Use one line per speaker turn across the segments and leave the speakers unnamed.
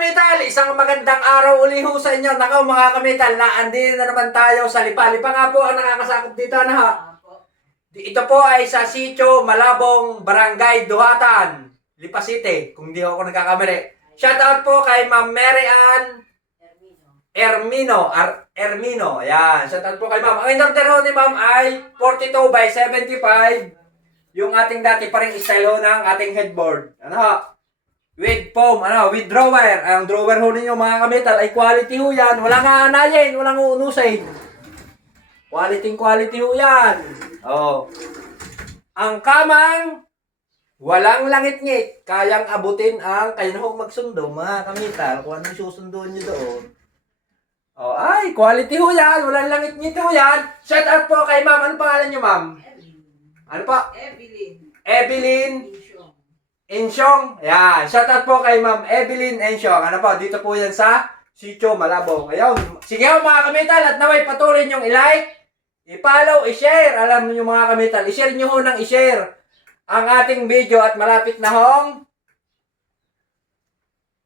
kamital, isang magandang araw uli ho sa inyo. Nakaw mga kamital, naandin na naman tayo sa Lipa. Lipa nga po ang nakakasakop dito na ha. Ito po ay sa Sitio Malabong, Barangay Duhatan, Lipa City, kung di ako nagkakamali. Shoutout po kay Ma'am Mary Ann Ermino, Ar Ermino. Ayan, shoutout po kay Ma'am. Ang ho ni Ma'am ay 42 by 75. Yung ating dati pa rin style ng ating headboard. Ano ho? With foam, ano, with drawer. Ang drawer ho ninyo mga kamital ay quality ho yan. Walang aanayin, walang uunusin. Quality quality ho yan. Oh. Ang kamang walang langit-ngit. Kayang abutin ang kayo na magsundo mga kamital. Kung anong susunduin nyo doon. Oh, ay, quality ho yan. Walang langit-ngit ho yan. Shout out po kay ma'am. Ano pangalan nyo, ma'am? Ano po?
Evelyn.
Evelyn. Ensyong. Yan. Shoutout po kay Ma'am Evelyn Ensyong. Ano po, dito po yan sa Sitio Malabong. Ayun. Sige ho mga kamital at naway patuloy niyong i-like, i-follow, i-share. Alam niyo mga kamital, i-share niyo ho ng i-share ang ating video at malapit na hong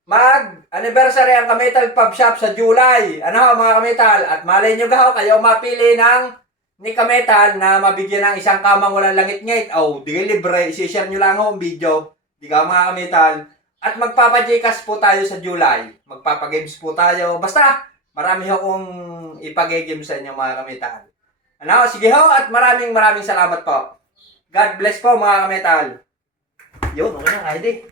mag-anniversary ang Kamital Pub Shop sa July. Ano ho mga kamital? At malay nyo gaho, kayo mapili ng ni Kametal na mabigyan ng isang kamang walang langit-ngit. Oh, di libre. I-share nyo lang ho ang video. Di ka mga Kametal. At magpapa-Gcash po tayo sa July. Magpapa-games po tayo. Basta, marami ho kong ipag-games sa inyo mga Kametal. Ano, sige ho at maraming maraming salamat po. God bless po mga Kametal. Yun, okay na, ID.